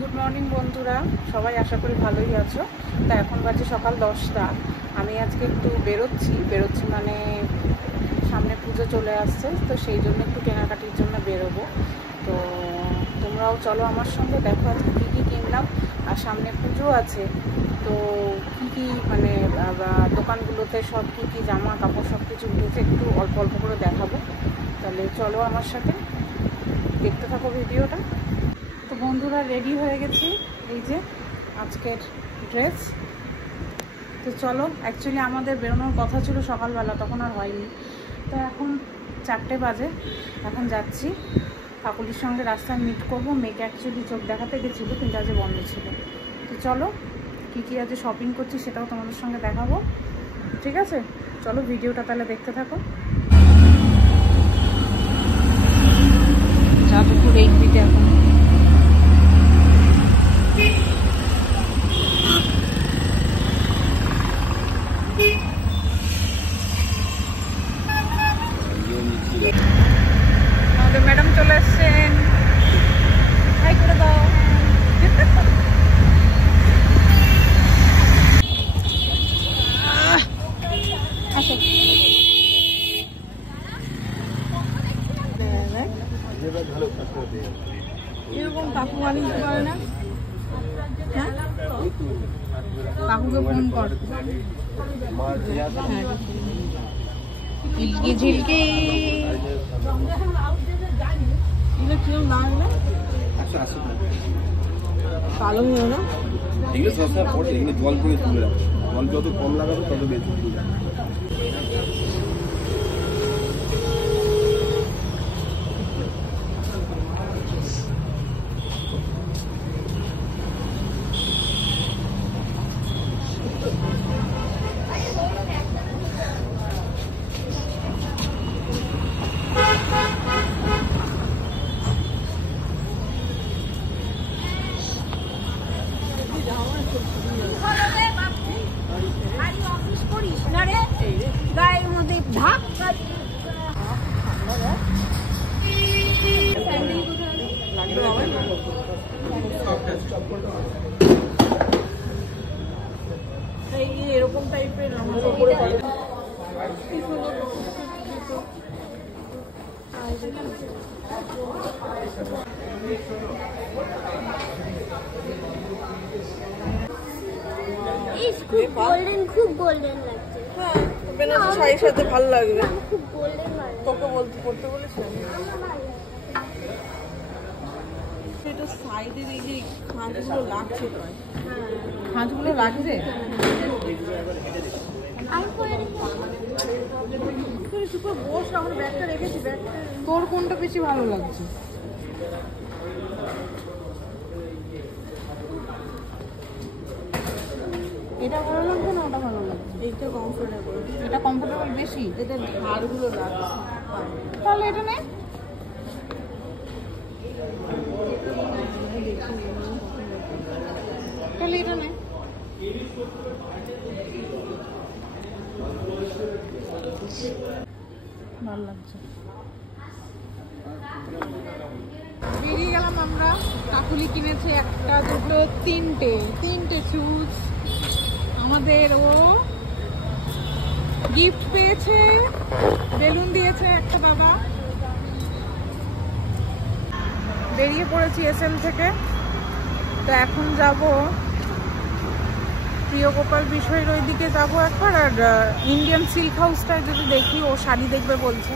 Good morning বন্ধুরা, সবাই আশা করি ভালোই আছো। তা এখন বাজে সকাল 10টা। আমি আজকে একটু বেরোচ্ছি মানে সামনে পুজো চলে আসছে, তো সেই জন্য একটু কেনাকাটির জন্য বেরোবো। তো তোমরাও চলো আমার সঙ্গে, দেখো আজকে কী কী কিনলাম। আর সামনে পুজো আছে, তো কী কী মানে দোকানগুলোতে সব কী কী জামা কাপড় সব কিছু উঠেছে একটু অল্প অল্প করে দেখাবো। তাহলে চলো আমার সাথে, দেখতে থাকো ভিডিওটা। তো বন্ধুরা রেডি হয়ে গেছি, এই যে আজকের ড্রেস। তো চলো, অ্যাকচুয়ালি আমাদের বেরোনোর কথা ছিল সকালবেলা, তখন আর হয়নি। তো এখন 4টে বাজে, এখন যাচ্ছি কাকুলির সঙ্গে রাস্তায় মিট করবো। মেয়েকে অ্যাকচুয়ালি চোখ দেখাতে গেছিলো, কিন্তু আজ বন্ধ ছিল। তো চলো কী কী আজ শপিং করছি সেটাও তোমাদের সঙ্গে দেখাবো, ঠিক আছে? চলো ভিডিওটা তাহলে দেখতে থাকো। যাদবপুর 8B-তে এখন আমাদের ম্যাডাম চলে এসছেন, হাই করে দাও। আসো, এরকম কাকু আনতে পারে না? হ্যাঁ, কাকুকে ফোন কর। ঝিলকি ঝিলকি কিরম দাম? কালো হয়ে না এগুলো সবসময় পড়ে, এগুলো জল করে তুলে রাখো। জল যত কম লাগাবে তত বেশি তুলে রাখো। গায়ের মধ্যে ভাগ এরকম টাইপের খুব গোল্ডেন লাগছে। হ্যাঁ, বেনারসি শাড়ির সাথে ভালো লাগবে। খুব গোল্ডেন লাগে। তোকে পড়তে বলেছে। এটা সাইডের এই যে খাঁজগুলো লাগছে, খাঁজগুলো লাগছে। তোর কোনটা বেশি ভালো লাগছে? এটা ভালো লাগছে না ওটা ভালো লাগছে? এইটা কমফোর্টেবল। এটা কমফোর্টেবল বেশি, এটা ধারগুলো লাগছে। তাহলে এটা নে। তাহলে এটা নে। ভালো লাগছে। বেরিয়ে গেলাম আমরা। কাকুলি কিনেছে একটা, দুটো, তিনটে শুজ। আমাদের ও গিফট পেয়েছে, বেলুন দিয়েছে একটা বাবা। বেরিয়ে পড়েছি এসএল থেকে। তো এখন যাব প্রিয় গোপাল বিষয়ের ওইদিকে যাবো একবার, আর ইন্ডিয়ান সিল্ক হাউসটায় যদি দেখি, ও শাড়ি দেখবে বলছে।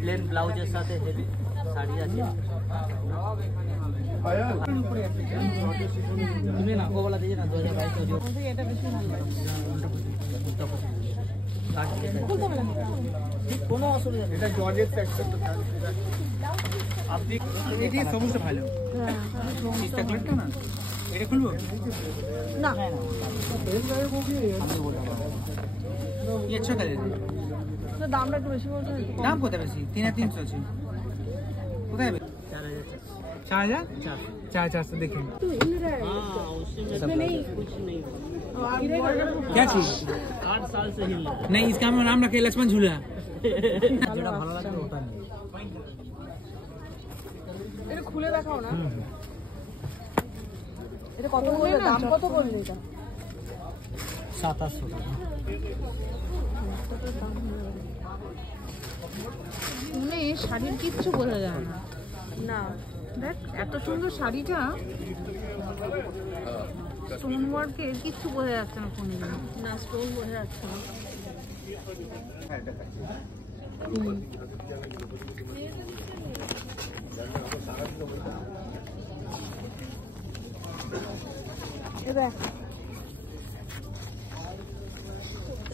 প্লেন ব্লাউজের সাথে হেভি শাড়ি আছে। তুমি না গোবলা দিয়ে না 2022 এটা বেশি ভালো লাগছে। কোনো অসুবিধা নেই। এটা জর্জেট টেক্সচার তো আপনি এটি সমস্ত ভালো। হ্যাঁ, ঠিকঠাক লাগতো না। এটা খুলবো না? না না, আমি বললাম ये अच्छा कलर है। তো দামটা একটু বেশি বলছো। দাম কোথায় বেশি? 3300 আছে। কোথায় 4000? 4000 400 देखें क्या चीज 8 साल से हिल रहा है। नहीं इसका मैं नाम रखे लक्ष्मण झूला যেটা ভালো লাগে ওটা নেই এটা খুলে দেখাও না এটা কত বললে দাম কত বললে এটা 2700 টাকা শুনে শাড়ির কিচ্ছু বোঝা যায় না না দেখ এত সুন্দর শাড়িটা স্টোন ওয়ার্কের কিচ্ছু বোঝা যাচ্ছে না ফোনে না স্টোন বোঝা যাচ্ছে না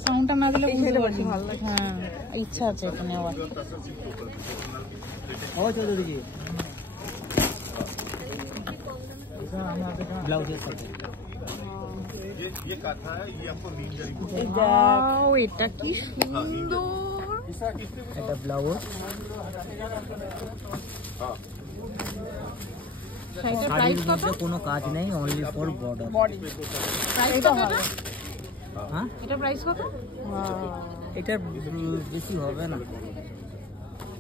সাউন্ডটা না দিলে বুঝতে পারছি ভালো লাগে হ্যাঁ ইচ্ছা আছে এটা নেওয়ার ও চৌধুরী জি ব্লাউজ এর সাথে ये काथा है ये आपको नीम जरी ওয়াও এটা কি সুন্দর এটা ব্লাউজ শাড়িটার শাড়ির প্রাইস কত মধ্যে কোনো কাজ নেই only for border body price কত এটা হ্যাঁ এটা প্রাইস কত এটা বেশি হবে না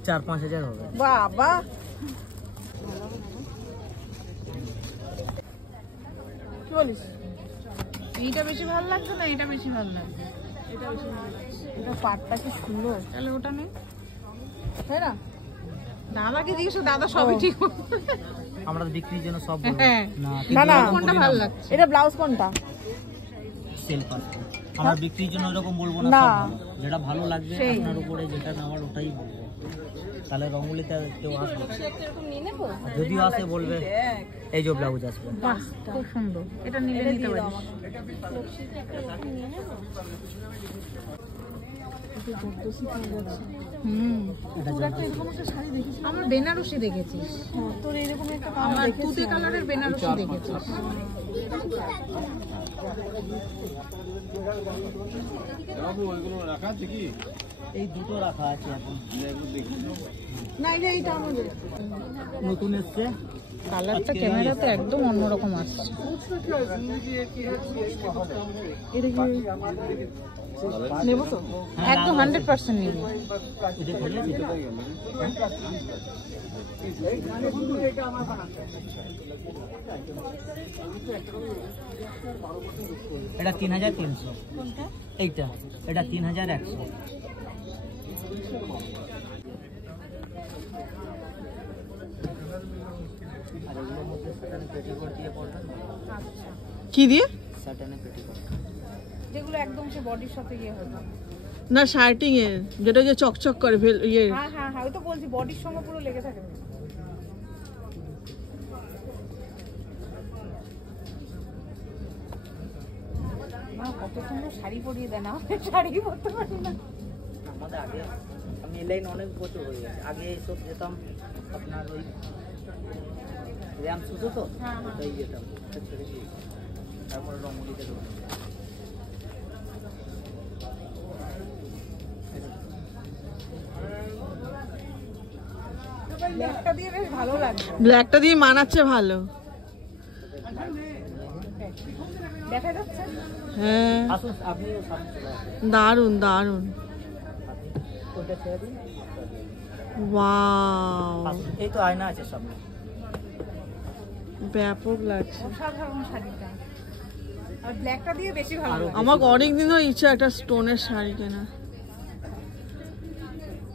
4-5 হাজার হবে বাবা কি বলিস এইটা বেশি ভালো লাগছে না এটা বেশি ভালো লাগছে এটা বেশি ভালো লাগছে এটা পাটটা কি সুন্দর তাহলে ওটা নেই তাই না দাদাকে জিজ্ঞেস দাদা সবই ঠিক আমরা বিক্রির জন্য সব বলবো হ্যাঁ। না না কোনটা ভালো লাগছে এটা ব্লাউজ কোনটা সেল পাস আমরা বিক্রির জন্য এরকম বলবো না না। সব ভালো। যেটা ভালো লাগবে আপনার উপরে যেটা নেওয়ার ওটাই বলবো তাহলে রঙ্গলিতে কেউ আসবে আর যদিও আসে বলবে এই যে ব্লাউজ আসবে বাহ খুব সুন্দর এটা নিলে নিতে পারিস আমার বেনারসি দেখেছিস তোর এরকম একটা আমার তুতে কালারের বেনারসি দেখেছিস এই দুটো রাখা আছে এখন না এইটা আমাদের নতুন এসছে কালারটা ক্যামেরাতে একদম অন্যরকম আসছে এটা কি নেবো তো একদম 100% নিবি এটা খালি এটা 3300 এইটা এটা 3100 কি দিয়ে যেগুলো একদম সে বডির সাথে ইয়ে হবে না শার্টিং এর যেটা যে চকচক করে ইয়ে হ্যাঁ হ্যাঁ হ্যাঁ ওই তো বলছি বডির সঙ্গে পুরো লেগে থাকে কত সুন্দর শাড়ি পরিয়ে দেয় না শাড়ি পরতে পারি না আমাদের আগে আমি এই লাইন অনেক বছর হয়ে গেছে আগে এইসব যেতাম আপনার ওই র্যাম শুধু তো ওটাই যেতাম ওটা ছেড়ে দিয়েছি তারপরে রঙ্গলিতে ঢুকলাম ব্ল্যাকটা দিয়ে বেশ ভালো লাগছে ব্ল্যাকটা দিয়ে মানাচ্ছে ভালো দেখা যাচ্ছে হ্যাঁ আসুন আপনি সামনে চলে আসুন দারুন দারুন ওটা ছেড়ে দিন ওয়াও আসুন, এই তো আয়না আছে সামনে ব্যাপক লাগছে অসাধারণ শাড়িটা আর ব্ল্যাকটা দিয়ে বেশি ভালো লাগছে আমার অনেকদিন ধরে ইচ্ছা একটা স্টোনের শাড়ি কেনা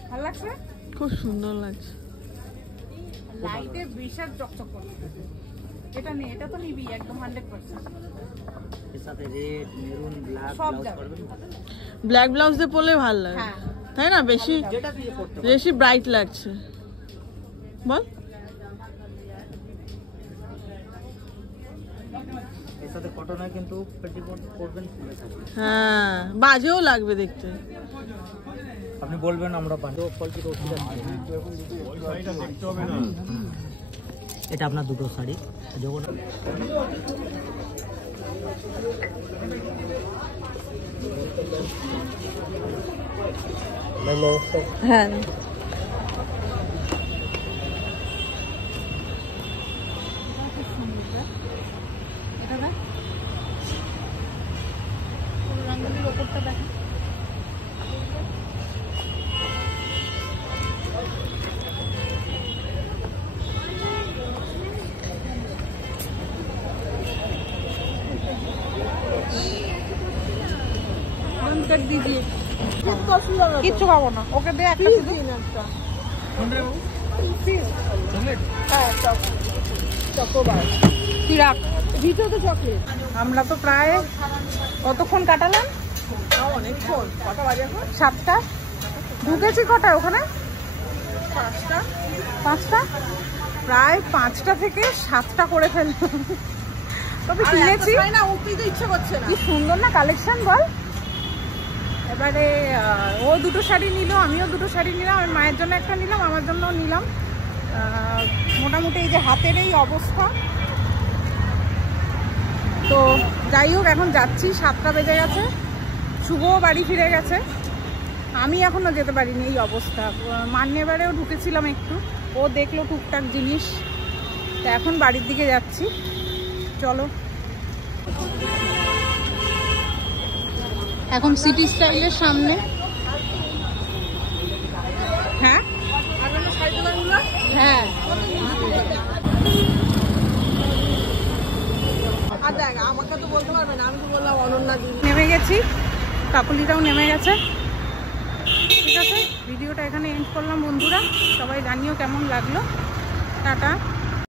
ভালো লাগছে খুব সুন্দর লাগছে লাইটে বিশাল চকচক করছে এটা নে এটা তো নিবি একদম 100% এর সাথে রেড মেরুন ব্ল্যাক সব ব্লাউজ যাবে। করবেন ব্ল্যাক ব্লাউজ দিয়ে পরলে ভালো লাগে হ্যাঁ তাই না বেশি যেটা দিয়ে করতে পারেন। বেশি ব্রাইট লাগছে বল এর সাথে কটনের কিন্তু পেটিকোট করবেন ফুলের সাথে হ্যাঁ বাজেও লাগবে দেখতে আপনি বলবেন আমরা বাঁধো ফলকির ওষুধ আছে এটা আপনার দুটো শাড়ি যখন হ্যাঁ একটা দেখেন। কিচ্ছু খাবো না, ওকে দে একটা শুধু। তুই রাখ, ভিতরে তো চকলেট। আমরা তো প্রায় কতক্ষণ কাটালাম? অনেকক্ষণ। কটা বাজে এখন? 7টা। ঢুকেছি কটায় ওখানে? 5টা। প্রায় 5টা থেকে 7টা করে ফেললাম। তবে কিনেছি না, উঠতে ইচ্ছে করছে না। কি সুন্দর না কালেকশন বল। এবারে ও দুটো শাড়ি নিল, আমিও দুটো শাড়ি নিলাম, আমি মায়ের জন্য একটা নিলাম, আমার জন্য নিলাম। মোটামুটি এই যে হাতের এই অবস্থা। তো যাই হোক, এখন যাচ্ছি, 7টা বেজে গেছে। শুভও বাড়ি ফিরে গেছে, আমি এখনো যেতে পারিনি, এই অবস্থা। মান্যেবারেও ঢুকেছিলাম একটু, ও দেখলো টুকটাক জিনিস। তো এখন বাড়ির দিকে যাচ্ছি, চলো। এখন সিটি স্টাইলের সামনে। হ্যাঁ হ্যাঁ, আমাকে তো বলতে পারবে না, আমি তো বললাম অনন্যা দিদি। নেমে গেছি, কাকুলিটাও নেমে গেছে। ঠিক আছে, ভিডিওটা এখানে এন্ড করলাম বন্ধুরা। সবাই জানিও কেমন লাগলো। টাটা।